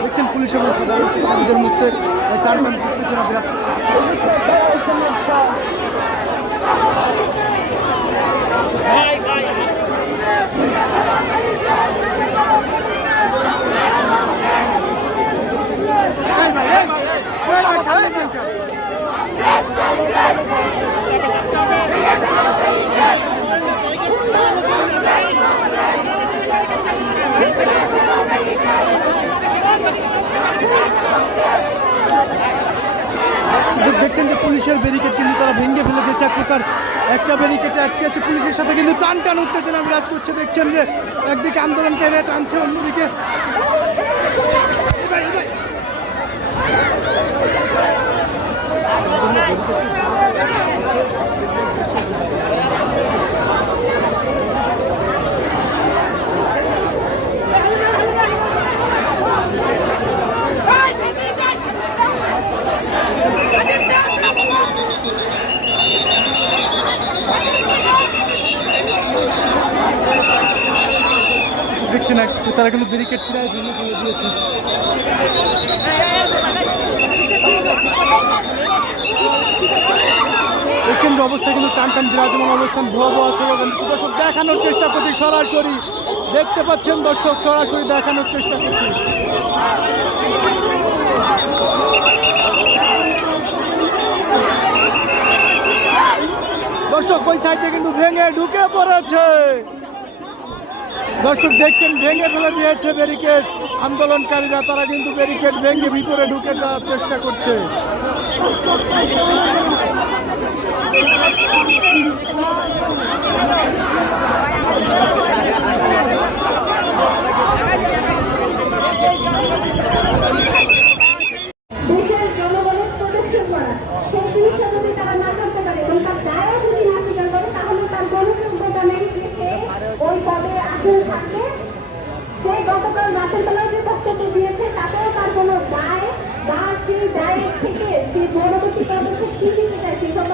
দেখছেন পুলিশ এবং সাধারণ শিক্ষার্থীদের মধ্যে টার্মেন্ট বিরাজ করছে। দেখছেন যে পুলিশের ব্যারিকেড কিন্তু তারা ভেঙে ফেলে দিয়েছে। এক প্রকার একটা ব্যারিকেডে আটকে আছে পুলিশের সাথে কিন্তু টান টান উত্তেজনা বিরাজ করছে। দেখছেন যে একদিকে আন্দোলনকারীরা টানছে, অন্যদিকে দেখছেন এক তারা কিন্তু ব্যারিকেড প্রায় ভেঙে ফেলে দিয়েছে। দেখছেন অবস্থা কিন্তু টান টান বিরাজমান অবস্থান, ভয়াবহ স্লোগান দিচ্ছে। দর্শক, দেখানোর চেষ্টা করছি সরাসরি। দেখতে পাচ্ছেন দর্শক, সরাসরি দেখানোর চেষ্টা করছি। দর্শক, ওই সাইডে কিন্তু ভেঙে ঢুকে পড়েছে। দর্শক দেখছেন, ভেঙে ফেলে দিয়েছে ব্যারিকেড আন্দোলনকারীরা, তারা কিন্তু ব্যারিকেড ভেঙে ভিতরে ঢুকে যাওয়ার চেষ্টা করছে। সে গতকাল রাতের বেলায় যে বক্তব্য দিয়েছে, তাতেও তার কোনো দায় বা সেই দায় থেকে সে পরবর্তী পদক্ষেপ কি নিতে চায় সেসব